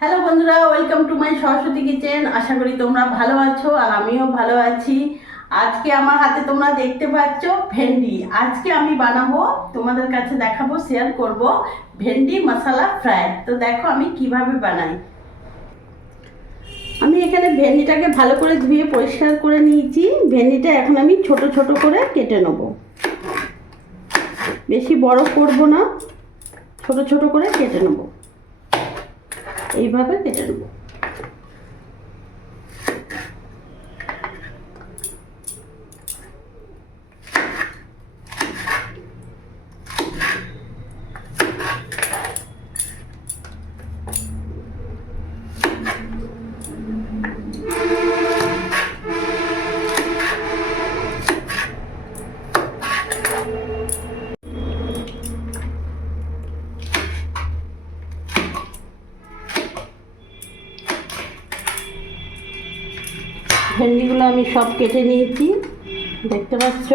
Hello বন্ধুরা, welcome to my Saraswati kitchen. আশা করি তোমরা ভালো আছো আর আমিও ভালো আছি। আজকে আমার হাতে তোমরা দেখতে পাচ্ছ ভেন্ডি। আজকে আমি বানাবো, তোমাদের কাছে দেখাবো, শেয়ার করব ভেন্ডি মশলা ফ্রাই। তো দেখো আমি কিভাবে বানাই। আমি এখানে ভেন্ডিটাকে ভালো করে ধুয়ে পরিষ্কার করে নিয়েছি। ভেন্ডিটা এখন আমি ছোট ছোট করে কেটে নেব। বেশি বড় করব না, ছোট ছোট করে কেটে নেব। এইভাবে কেটে নেব। ভেন্ডিগুলো আমি সব কেটে নিয়েছি, দেখতে পাচ্ছ।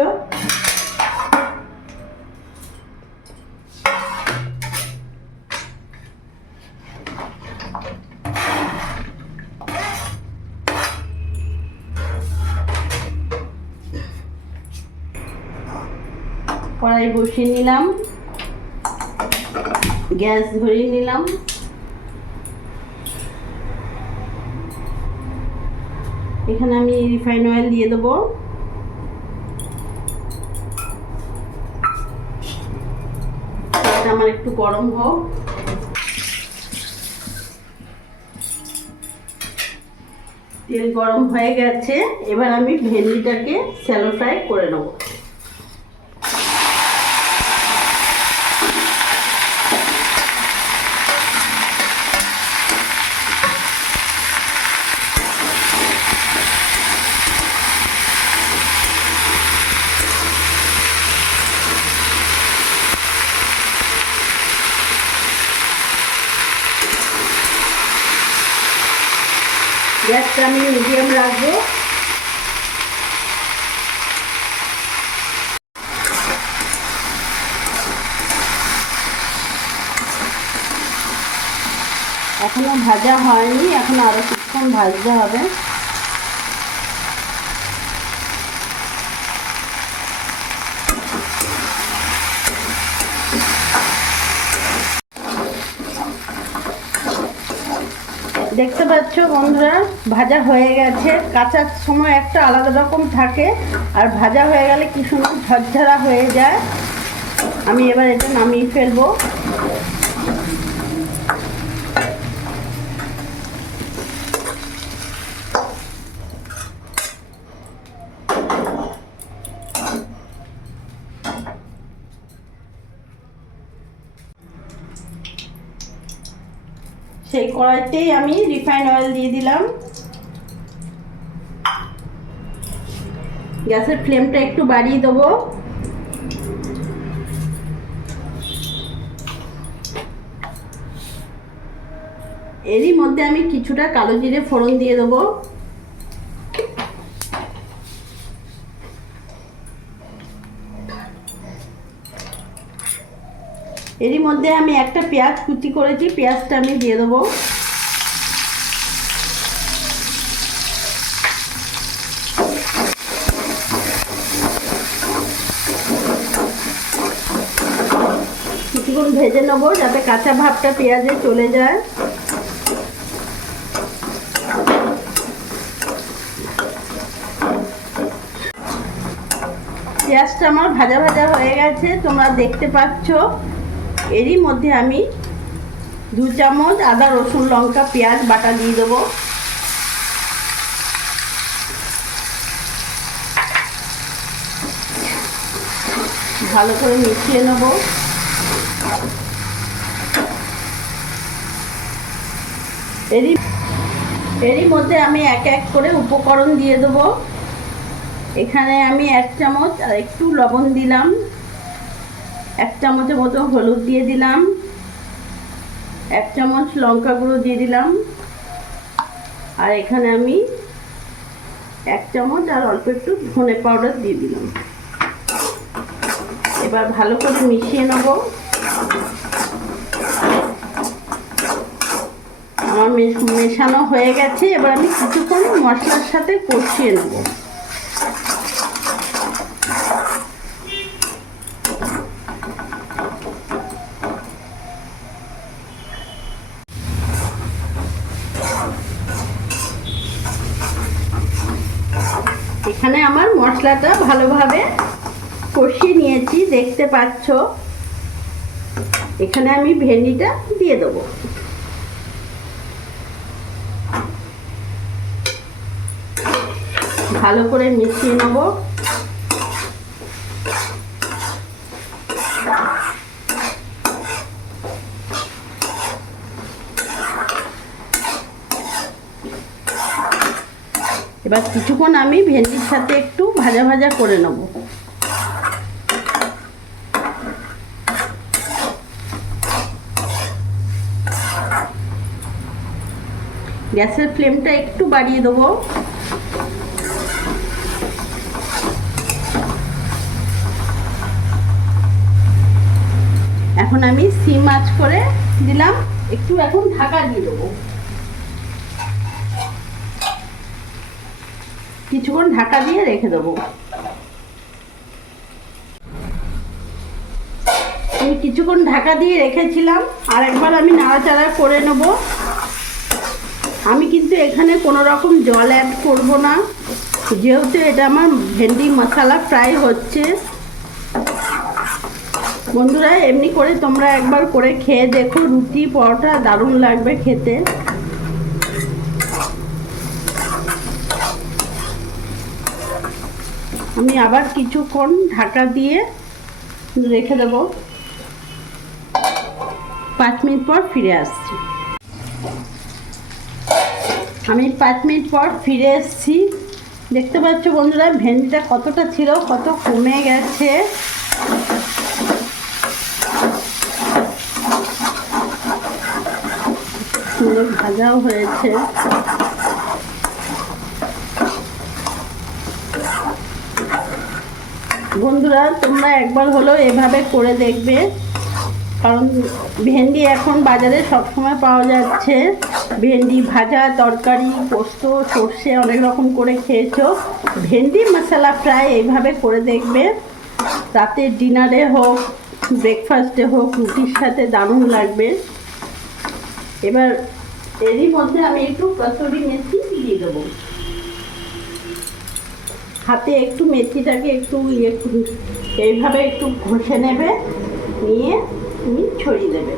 কড়াই বসিয়ে নিলাম, গ্যাস ধরিয়ে নিলাম। এখানে আমি রিফাইন অয়েল দিয়ে দেবো। আমার একটু গরম হোক। তেল গরম হয়ে গেছে, এবার আমি ভেন্ডিটাকে শ্যালো ফ্রাই করে নেব। গ্যাসটা আমি মিডিয়াম রাখবো। এখনো ভাজা হয়নি, এখন আরো কিছুক্ষণ ভাজতে হবে। দেখতে পাচ্ছ বন্ধুরা, ভাজা হয়ে গেছে। কাঁচার সময় একটা আলাদা রকম থাকে, আর ভাজা হয়ে গেলে কি সুন্দর ঝরঝরা হয়ে যায়। আমি এবার এটা নামিয়ে ফেলবো। সেই কড়াইতেই আমি রিফাইন অয়েল দিয়ে দিলাম। গ্যাসের ফ্লেমটা একটু বাড়িয়ে দেবো। এরই মধ্যে আমি কিছুটা কালো জিরে ফোড়ন দিয়ে দেবো। এরই মধ্যে আমি একটা পেঁয়াজ কুচি করেছি, পেঁয়াজটা আমি দিয়ে দেবো। কিছুক্ষণ ভেজে নেবো যাতে কাঁচা ভাবটা পেঁয়াজে চলে যায়। পেঁয়াজটা আমার ভাজা ভাজা হয়ে গেছে, তোমরা দেখতে পাচ্ছ। এরই মধ্যে আমি 2 চামচ আদা রসুন লঙ্কা পেঁয়াজ বাটা দিয়ে দেবো। ভালো করে মিশিয়ে নেব। এরই মধ্যে আমি এক এক করে উপকরণ দিয়ে দেবো। এখানে আমি 1 চামচ আর একটু লবণ দিলাম, 1 চামচের মতো হলুদ দিয়ে দিলাম, 1 চামচ লঙ্কা গুঁড়ো দিয়ে দিলাম, আর এখানে আমি 1 চামচ আর অল্প একটু ধনে পাউডার দিয়ে দিলাম। এবার ভালো করে মিশিয়ে নেব। আমার আমার মেশানো হয়ে গেছে। এবার আমি কিছুক্ষণ মশলার সাথে কষিয়ে নেব। এখানে আমার মশলাটা ভালোভাবে কষিয়ে নিয়েছি, দেখতে পাচ্ছ। এখানে আমি ভেন্ডিটা দিয়ে দেবো। ভালো করে মিশিয়ে নেব। এবার কিছুক্ষণ আমি ভেন্ডির সাথে একটু ভাজা ভাজা করে নেব। গ্যাসের ফ্লেমটা একটু বাড়িয়ে দেবো। এখন আমি সিম আঁচ করে দিলাম, একটু এখন ঢাকা দিয়ে দেবো। কিছুক্ষণ ঢাকা দিয়ে রেখে দেবো। আমি কিছুক্ষণ ঢাকা দিয়ে রেখেছিলাম, আর একবার আমি নাড়াচাড়া করে নেব। আমি কিন্তু এখানে কোনো রকম জল অ্যাড করব না, যেহেতু এটা আমার ভেন্ডি মশলা ফ্রাই হচ্ছে। বন্ধুরা, এমনি করে তোমরা একবার করে খেয়ে দেখো, রুটি পরোটা দারুণ লাগবে খেতে। আমি আবার কিছুক্ষণ ঢাকা দিয়ে রেখে দেবো। 5 মিনিট পর ফিরে আসছি। আমি 5 মিনিট পর ফিরে এসেছি। দেখতে পাচ্ছ বন্ধুরা, ভেন্ডিটা কতটা ছিল কত কমে গেছে। সুন্দর ভাজাও হয়েছে। বন্ধুরা, তোমরা একবার হলেও এভাবে করে দেখবে, কারণ ভেন্ডি এখন বাজারে সবসময় পাওয়া যাচ্ছে। ভেন্ডি ভাজা, তরকারি, পোস্ত, সর্ষে অনেক রকম করে খেয়েছো। ভেন্ডি মশলা ফ্রাই এইভাবে করে দেখবে। রাতে ডিনারে হোক, ব্রেকফাস্টে হোক, রুটির সাথে দারুণ লাগবে। এবার এরই মধ্যে আমি একটু কসুরি মেথি দিয়ে দেবো। হাতে একটু মেথিটাকে একটু এইভাবে একটু ঘষে নেবে, নিয়ে তুমি ছড়িয়ে দেবে।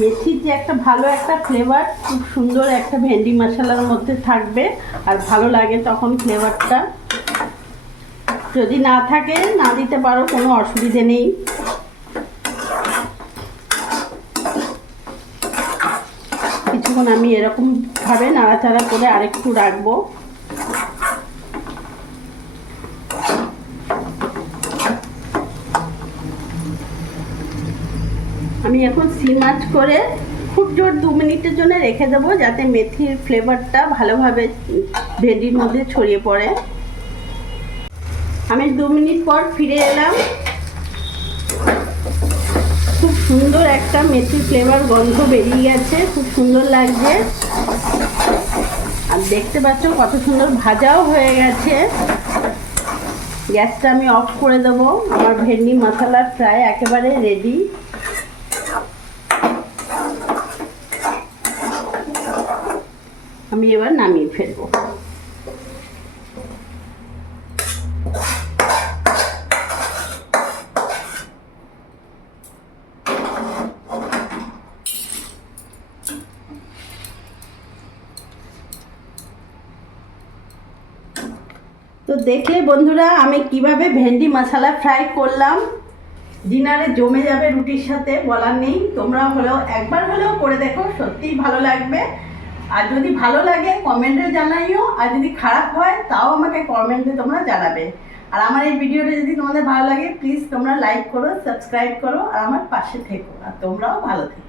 মেথির যে একটা ভালো একটা ফ্লেভার, খুব সুন্দর একটা ভেন্ডি মশলার মধ্যে থাকবে, আর ভালো লাগে তখন ফ্লেভারটা। যদি না থাকে না দিতে পারো, কোনো অসুবিধে নেই। কিছুক্ষণ আমি এরকমভাবে নাড়াচাড়া করে আরেকটু রাখবো। আমি এখন সিম আঁচ করে খুব জোর 2 মিনিটের জন্য রেখে দেবো, যাতে মেথির ফ্লেভারটা ভালোভাবে ভেন্ডির মধ্যে ছড়িয়ে পড়ে। আমি 2 মিনিট পর ফিরে এলাম। খুব সুন্দর একটা মেথির ফ্লেভার গন্ধ বেরিয়ে গেছে, খুব সুন্দর লাগছে। আর দেখতে পাচ্ছ কত সুন্দর ভাজাও হয়ে গেছে। গ্যাসটা আমি অফ করে দেবো। আমার ভেন্ডি মশলা ফ্রাই একেবারে রেডি। আমি এবার নামিয়ে ফেলবো। তো দেখলে বন্ধুরা, আমি কিভাবে ভেন্ডি মশলা ফ্রাই করলাম। ডিনারে জমে যাবে রুটির সাথে, বলার নেই। তোমরা হলেও একবার হলেও করে দেখো, সত্যিই ভালো লাগবে। আর যদি ভালো লাগে কমেন্টে জানাইও, আর যদি খারাপ হয় তাও আমাকে কমেন্টে তোমরা জানাবে। আর আমার এই ভিডিওটা যদি তোমাদের ভালো লাগে, প্লিজ তোমরা লাইক করো, সাবস্ক্রাইব করো, আর আমার পাশে থেকো। আর তোমরাও ভালো থেকো।